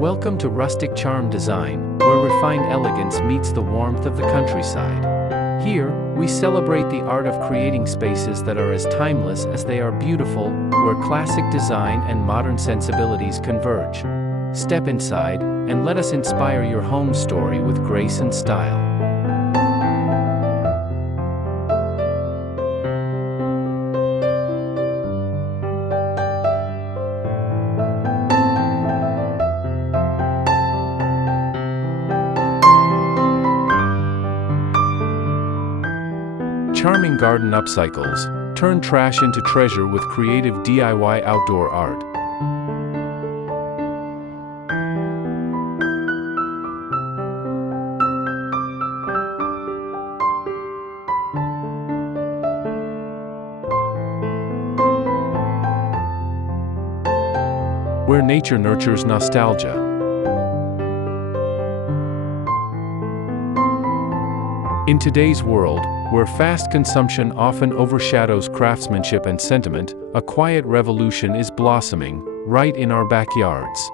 Welcome to Rustic Charm Design, where refined elegance meets the warmth of the countryside. Here, we celebrate the art of creating spaces that are as timeless as they are beautiful, where classic design and modern sensibilities converge. Step inside, and let us inspire your home story with grace and style. Charming Garden Upcycles, turn trash into treasure with creative DIY outdoor art. Where nature nurtures nostalgia. In today's world, where fast consumption often overshadows craftsmanship and sentiment, a quiet revolution is blossoming, right in our backyards.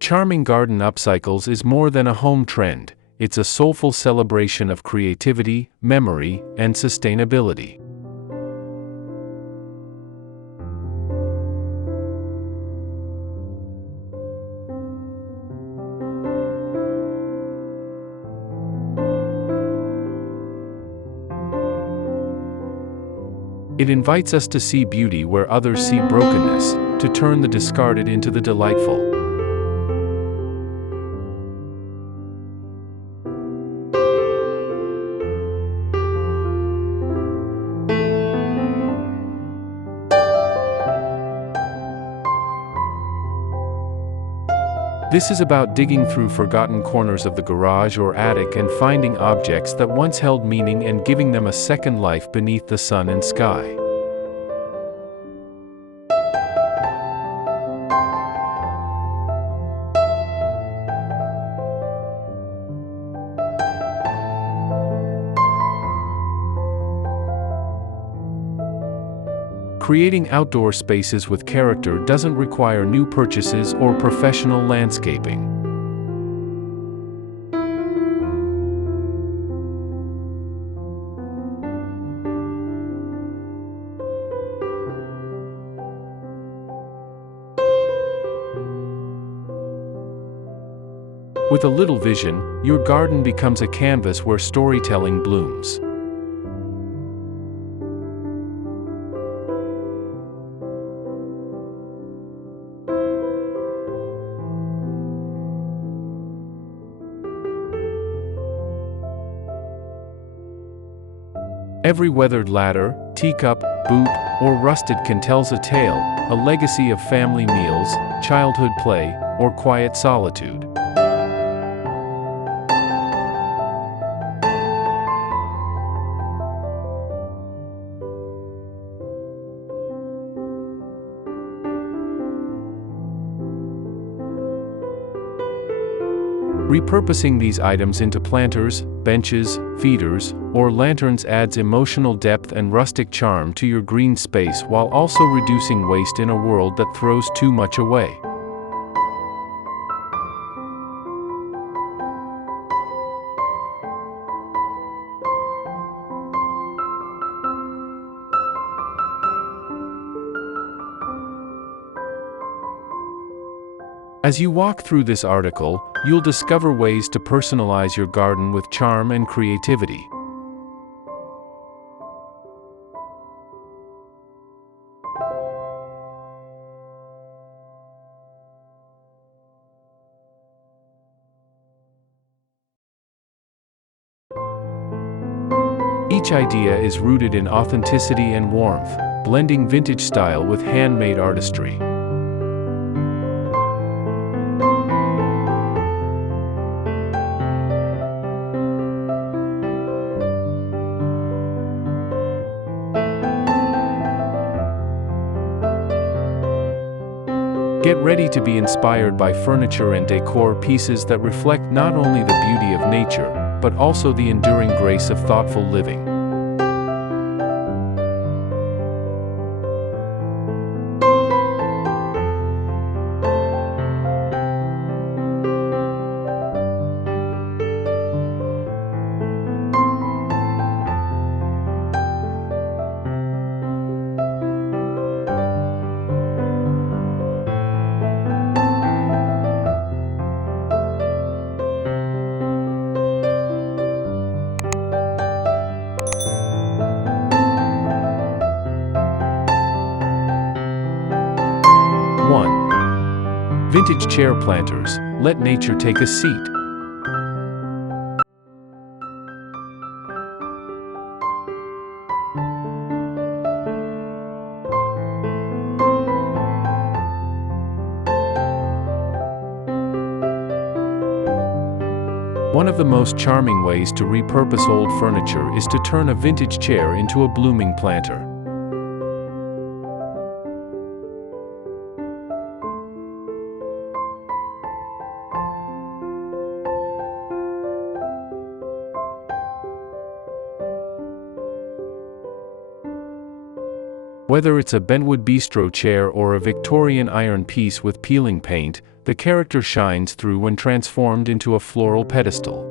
Charming Garden Upcycles is more than a home trend. It's a soulful celebration of creativity, memory, and sustainability. It invites us to see beauty where others see brokenness, to turn the discarded into the delightful. This is about digging through forgotten corners of the garage or attic and finding objects that once held meaning and giving them a second life beneath the sun and sky. Creating outdoor spaces with character doesn't require new purchases or professional landscaping. With a little vision, your garden becomes a canvas where storytelling blooms. Every weathered ladder, teacup, boot, or rusted can tells a tale, a legacy of family meals, childhood play, or quiet solitude. Repurposing these items into planters, benches, feeders, or lanterns adds emotional depth and rustic charm to your green space while also reducing waste in a world that throws too much away. As you walk through this article, you'll discover ways to personalize your garden with charm and creativity. Each idea is rooted in authenticity and warmth, blending vintage style with handmade artistry. Get ready to be inspired by furniture and decor pieces that reflect not only the beauty of nature, but also the enduring grace of thoughtful living. Vintage chair planters, let nature take a seat. One of the most charming ways to repurpose old furniture is to turn a vintage chair into a blooming planter. Whether it's a bentwood bistro chair or a Victorian iron piece with peeling paint, the character shines through when transformed into a floral pedestal.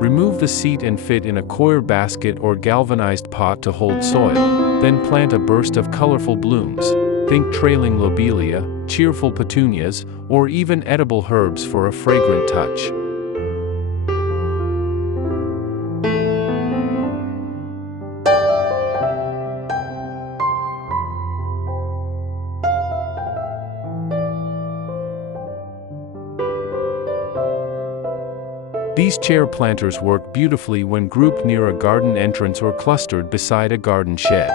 Remove the seat and fit in a coir basket or galvanized pot to hold soil, then plant a burst of colorful blooms. Think trailing lobelia, cheerful petunias, or even edible herbs for a fragrant touch. These chair planters work beautifully when grouped near a garden entrance or clustered beside a garden shed.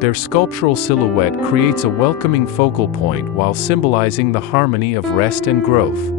Their sculptural silhouette creates a welcoming focal point while symbolizing the harmony of rest and growth.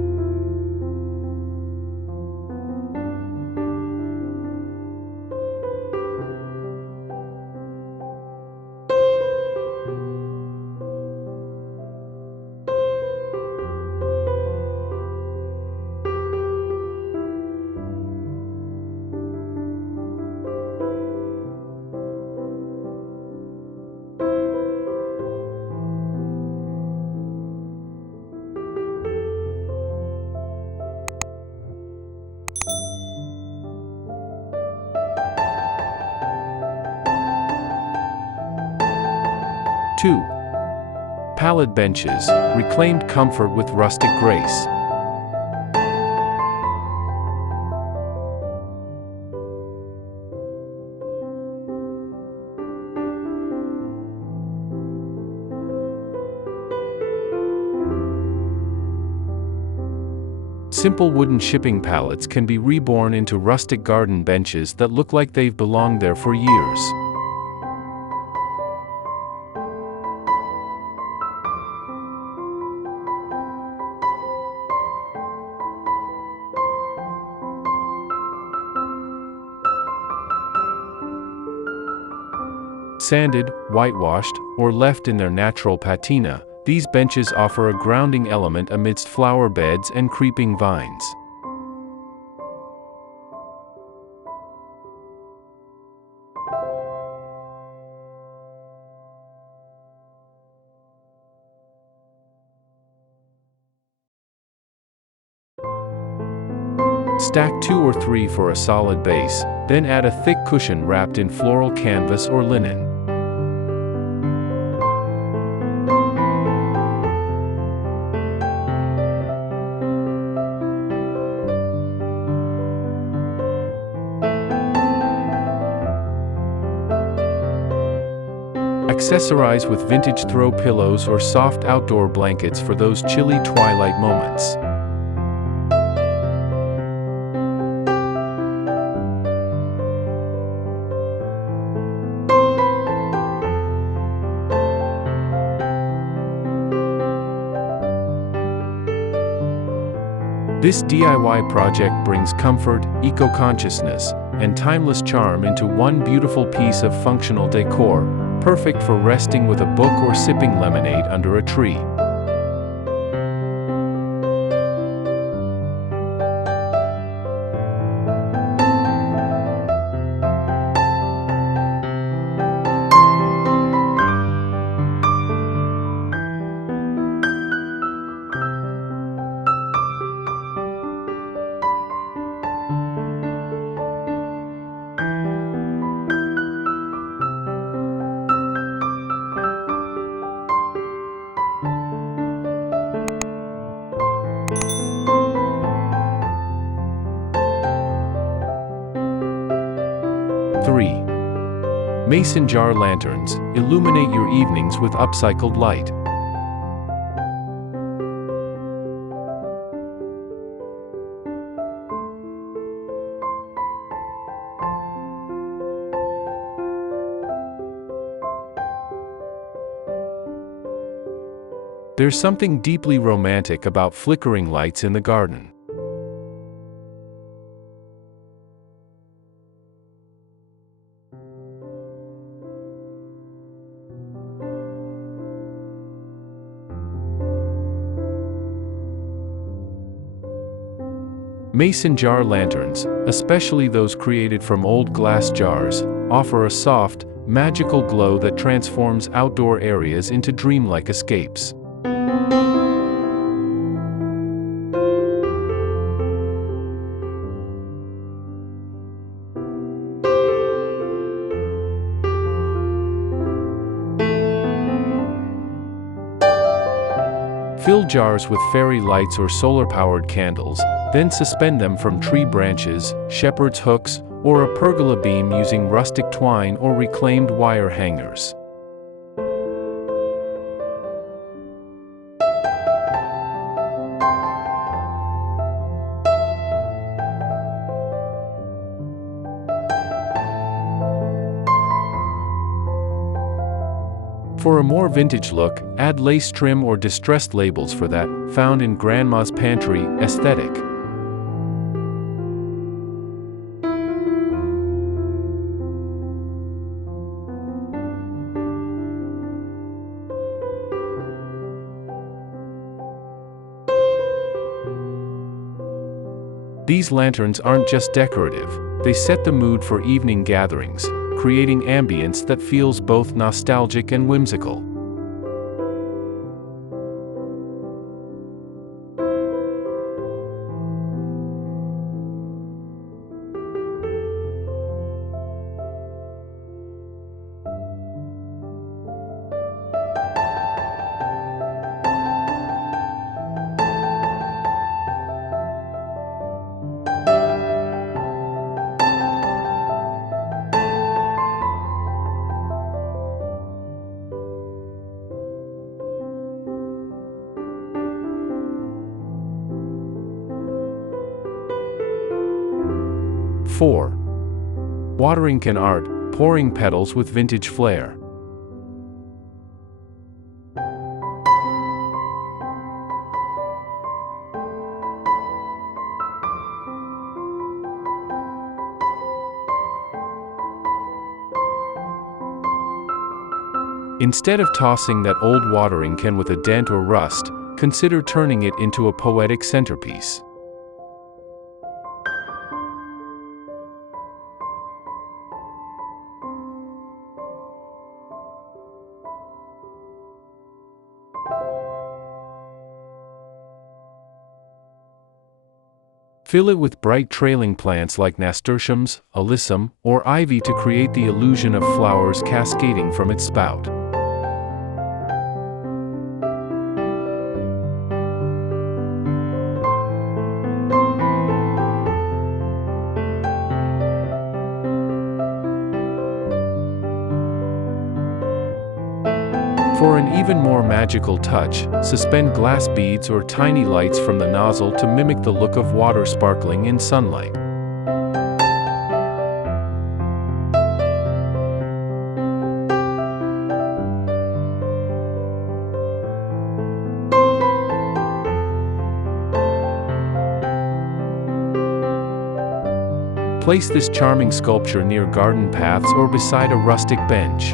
Two. Pallet benches, reclaimed comfort with rustic grace. Simple wooden shipping pallets can be reborn into rustic garden benches that look like they've belonged there for years. Sanded, whitewashed, or left in their natural patina, these benches offer a grounding element amidst flower beds and creeping vines. Stack 2 or 3 for a solid base, then add a thick cushion wrapped in floral canvas or linen. Accessorize with vintage throw pillows or soft outdoor blankets for those chilly twilight moments. This DIY project brings comfort, eco-consciousness, and timeless charm into one beautiful piece of functional decor, perfect for resting with a book or sipping lemonade under a tree. Three. Mason jar lanterns. Illuminate your evenings with upcycled light. There's something deeply romantic about flickering lights in the garden. Mason jar lanterns, especially those created from old glass jars, offer a soft, magical glow that transforms outdoor areas into dreamlike escapes. Fill jars with fairy lights or solar-powered candles, then suspend them from tree branches, shepherd's hooks, or a pergola beam using rustic twine or reclaimed wire hangers. For a more vintage look, add lace trim or distressed labels for that found in Grandma's Pantry aesthetic. These lanterns aren't just decorative, they set the mood for evening gatherings, creating ambience that feels both nostalgic and whimsical. Four. Watering can art, pouring petals with vintage flair. Instead of tossing that old watering can with a dent or rust, consider turning it into a poetic centerpiece. Fill it with bright trailing plants like nasturtiums, alyssum, or ivy to create the illusion of flowers cascading from its spout. For an even more magical touch, suspend glass beads or tiny lights from the nozzle to mimic the look of water sparkling in sunlight. Place this charming sculpture near garden paths or beside a rustic bench.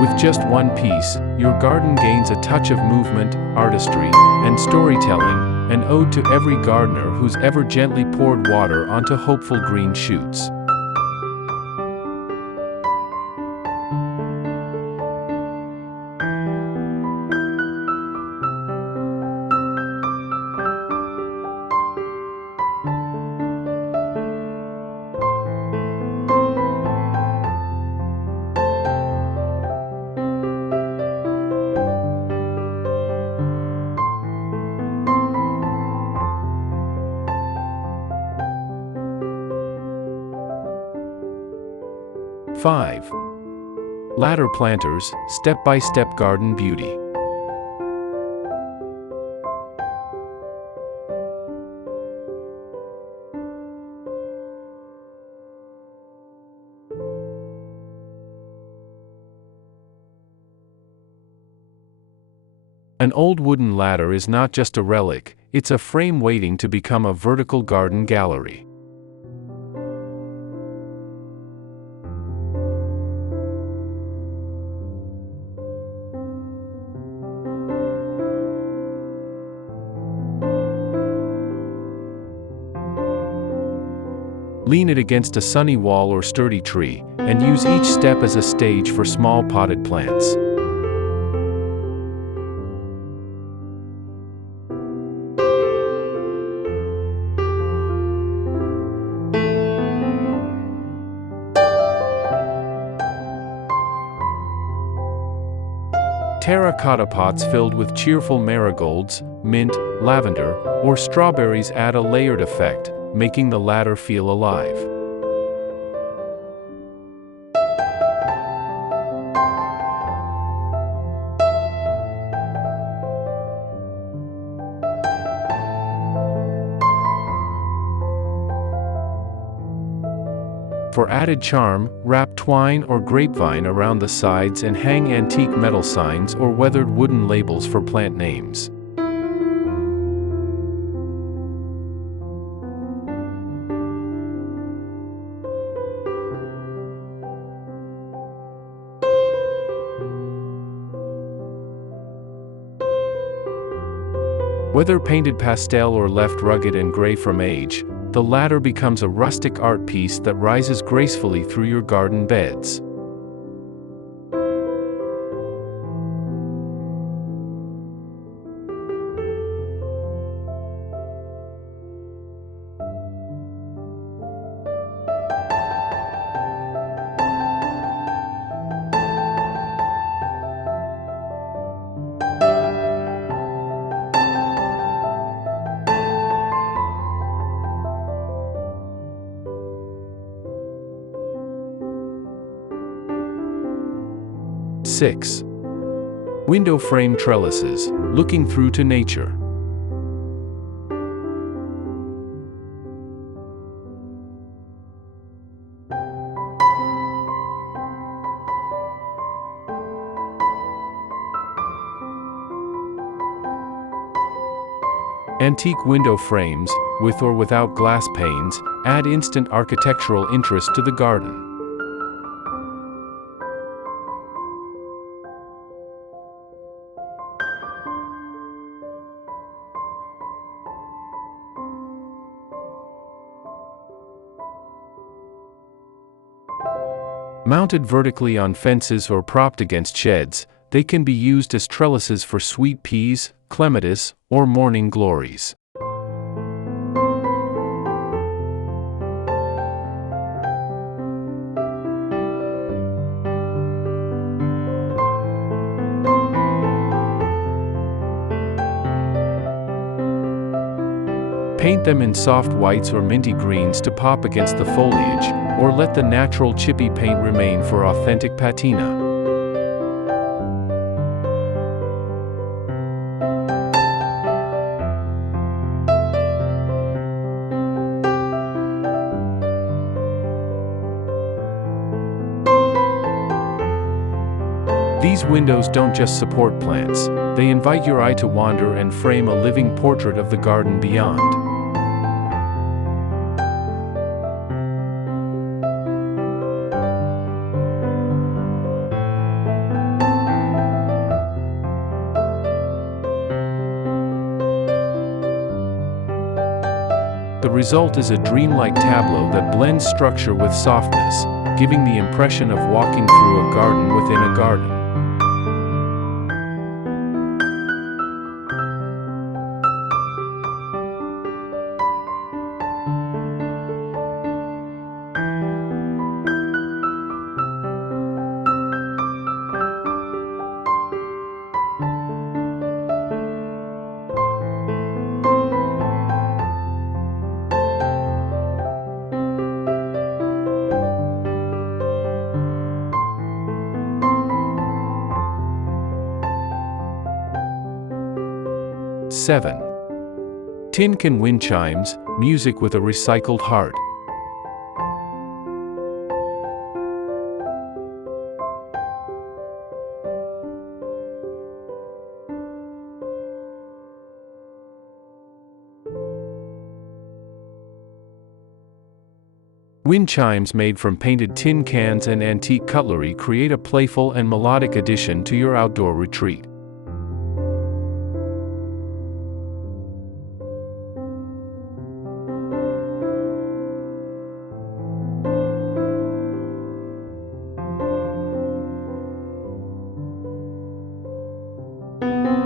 With just one piece, your garden gains a touch of movement, artistry, and storytelling, an ode to every gardener who's ever gently poured water onto hopeful green shoots. Five. Ladder planters, step-by-step garden beauty. An old wooden ladder is not just a relic, it's a frame waiting to become a vertical garden gallery. Lean it against a sunny wall or sturdy tree, and use each step as a stage for small potted plants. Terracotta pots filled with cheerful marigolds, mint, lavender, or strawberries add a layered effect, making the ladder feel alive. For added charm, wrap twine or grapevine around the sides and hang antique metal signs or weathered wooden labels for plant names. Whether painted pastel or left rugged and gray from age, the ladder becomes a rustic art piece that rises gracefully through your garden beds. Six. Window frame trellises, looking through to nature. Antique window frames, with or without glass panes, add instant architectural interest to the garden. Mounted vertically on fences or propped against sheds, they can be used as trellises for sweet peas, clematis, or morning glories. Paint them in soft whites or minty greens to pop against the foliage, or let the natural chippy paint remain for authentic patina. These windows don't just support plants, they invite your eye to wander and frame a living portrait of the garden beyond. The result is a dreamlike tableau that blends structure with softness, giving the impression of walking through a garden within a garden. Seven. Tin can wind chimes, music with a recycled heart. Wind chimes made from painted tin cans and antique cutlery create a playful and melodic addition to your outdoor retreat.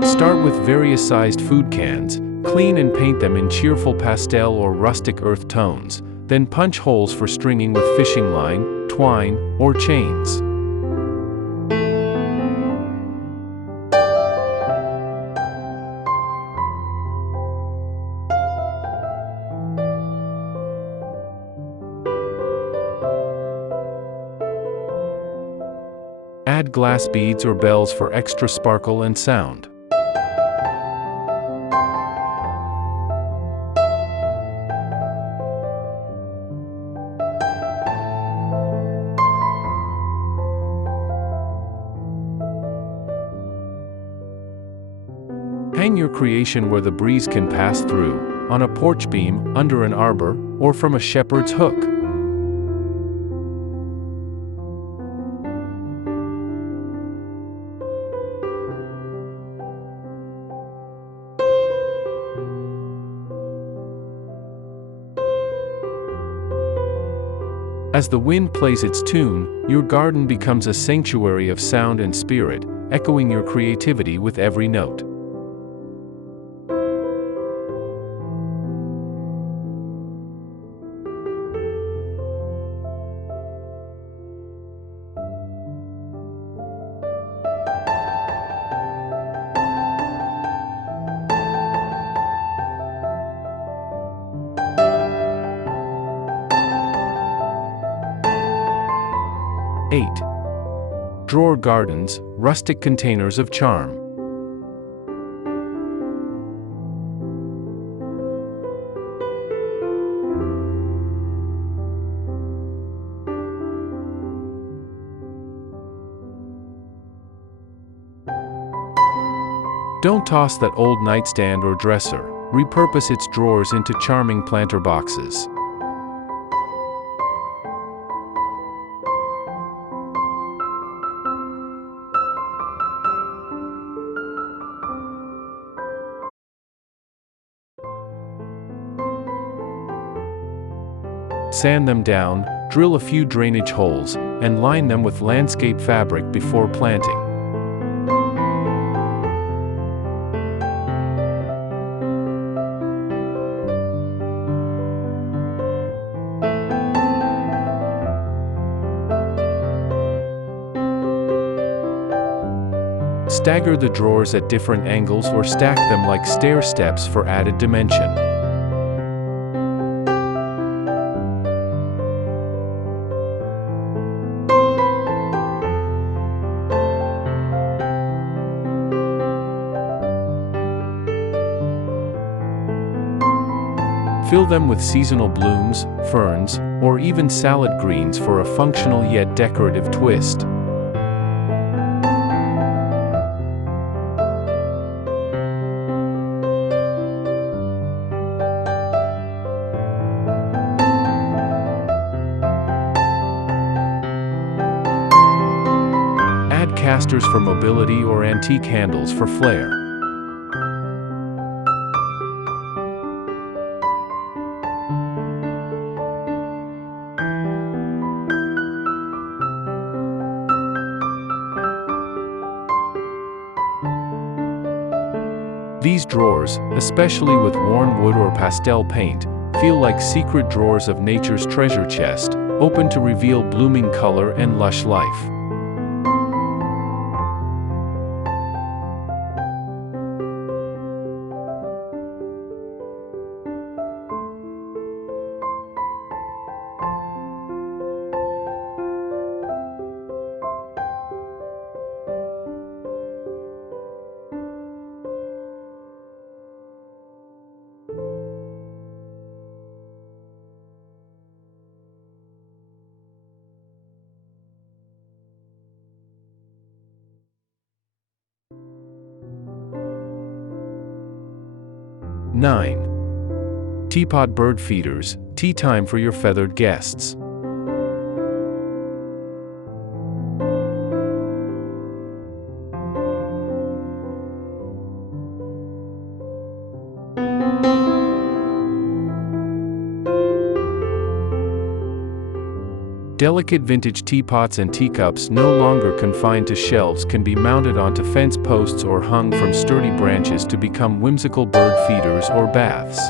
Start with various sized food cans, clean and paint them in cheerful pastel or rustic earth tones, then punch holes for stringing with fishing line, twine, or chains. Add glass beads or bells for extra sparkle and sound. Hang your creation where the breeze can pass through, on a porch beam, under an arbor, or from a shepherd's hook. As the wind plays its tune, your garden becomes a sanctuary of sound and spirit, echoing your creativity with every note. Eight. Drawer gardens, rustic containers of charm. Don't toss that old nightstand or dresser. Repurpose its drawers into charming planter boxes. Sand them down, drill a few drainage holes, and line them with landscape fabric before planting. Stagger the drawers at different angles or stack them like stair steps for added dimension. Fill them with seasonal blooms, ferns, or even salad greens for a functional yet decorative twist. Add casters for mobility or antique handles for flair. These drawers, especially with worn wood or pastel paint, feel like secret drawers of nature's treasure chest, open to reveal blooming color and lush life. Nine. Teapot bird feeders, tea time for your feathered guests. Delicate vintage teapots and teacups no longer confined to shelves can be mounted onto fence posts or hung from sturdy branches to become whimsical bird feeders or baths.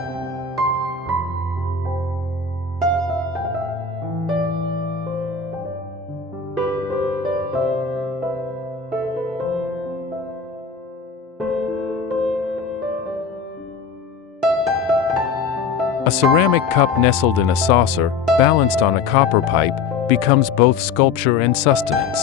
A ceramic cup nestled in a saucer, balanced on a copper pipe, becomes both sculpture and sustenance.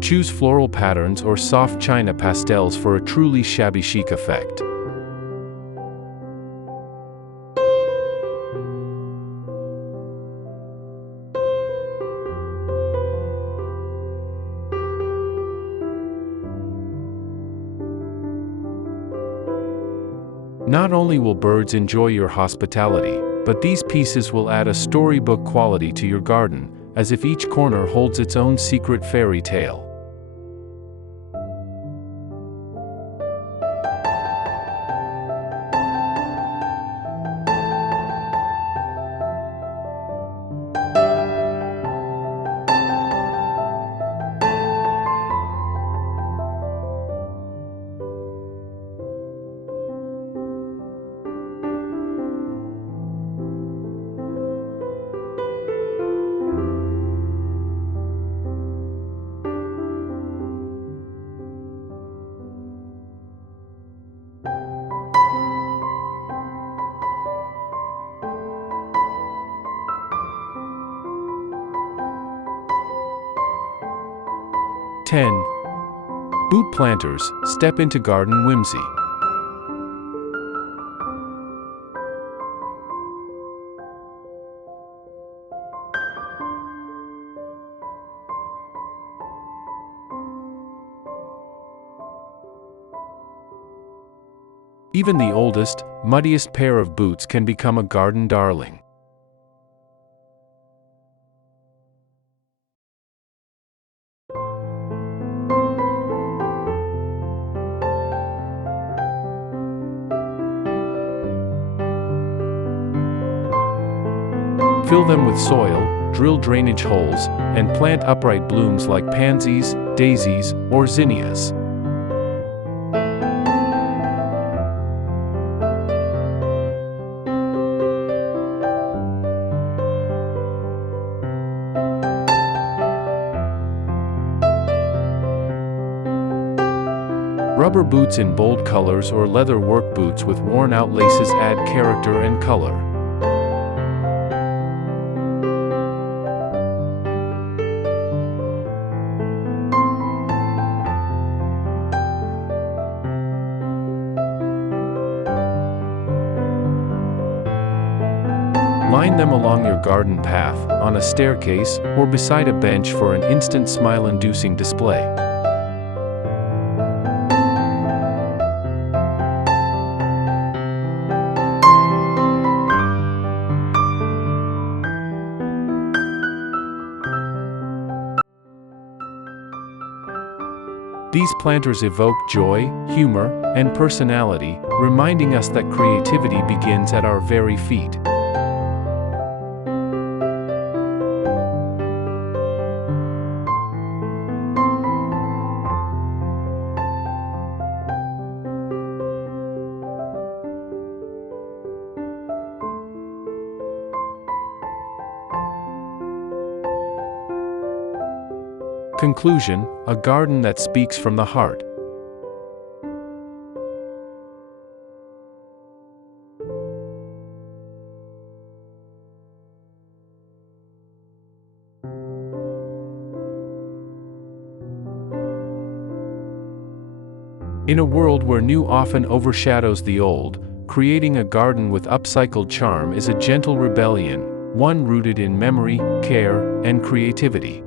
Choose floral patterns or soft china pastels for a truly shabby chic effect. Not only will birds enjoy your hospitality, but these pieces will add a storybook quality to your garden, as if each corner holds its own secret fairy tale. Ten. Boot planters, step into garden whimsy. Even the oldest, muddiest pair of boots can become a garden darling. Fill them with soil, drill drainage holes, and plant upright blooms like pansies, daisies, or zinnias. Rubber boots in bold colors or leather work boots with worn-out laces add character and color. Line them along your garden path, on a staircase, or beside a bench for an instant smile-inducing display. These planters evoke joy, humor, and personality, reminding us that creativity begins at our very feet. Conclusion: a garden that speaks from the heart. In a world where new often overshadows the old, creating a garden with upcycled charm is a gentle rebellion, one rooted in memory, care, and creativity.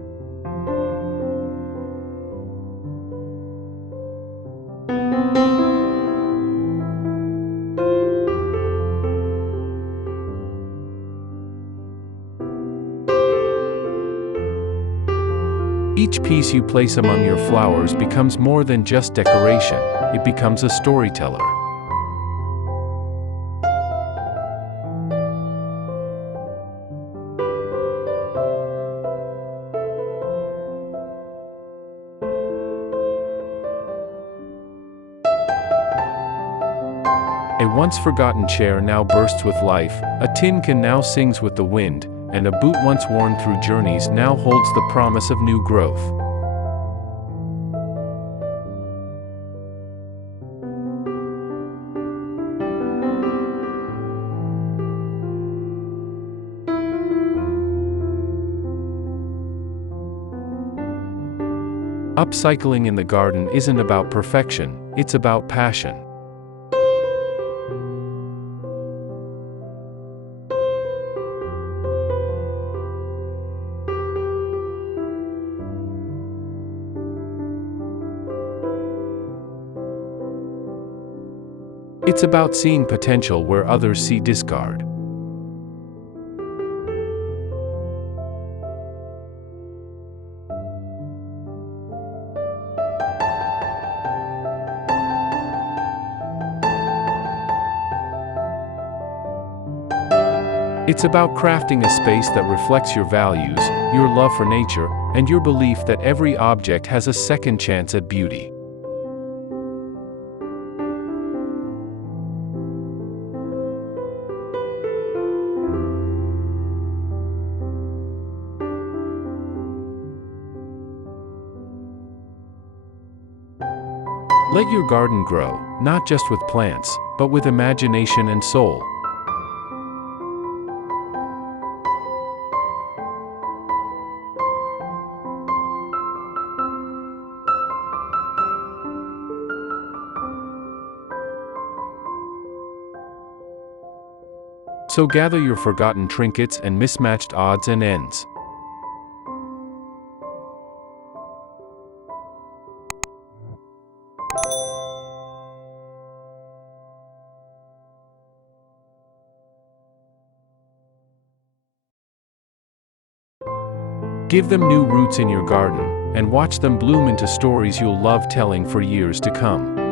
Each piece you place among your flowers becomes more than just decoration, it becomes a storyteller. A once forgotten chair now bursts with life, a tin can now sings with the wind, and a boot once worn through journeys now holds the promise of new growth. Upcycling in the garden isn't about perfection, it's about passion. It's about seeing potential where others see discard. It's about crafting a space that reflects your values, your love for nature, and your belief that every object has a second chance at beauty. Let your garden grow, not just with plants, but with imagination and soul. So gather your forgotten trinkets and mismatched odds and ends. Give them new roots in your garden, and watch them bloom into stories you'll love telling for years to come.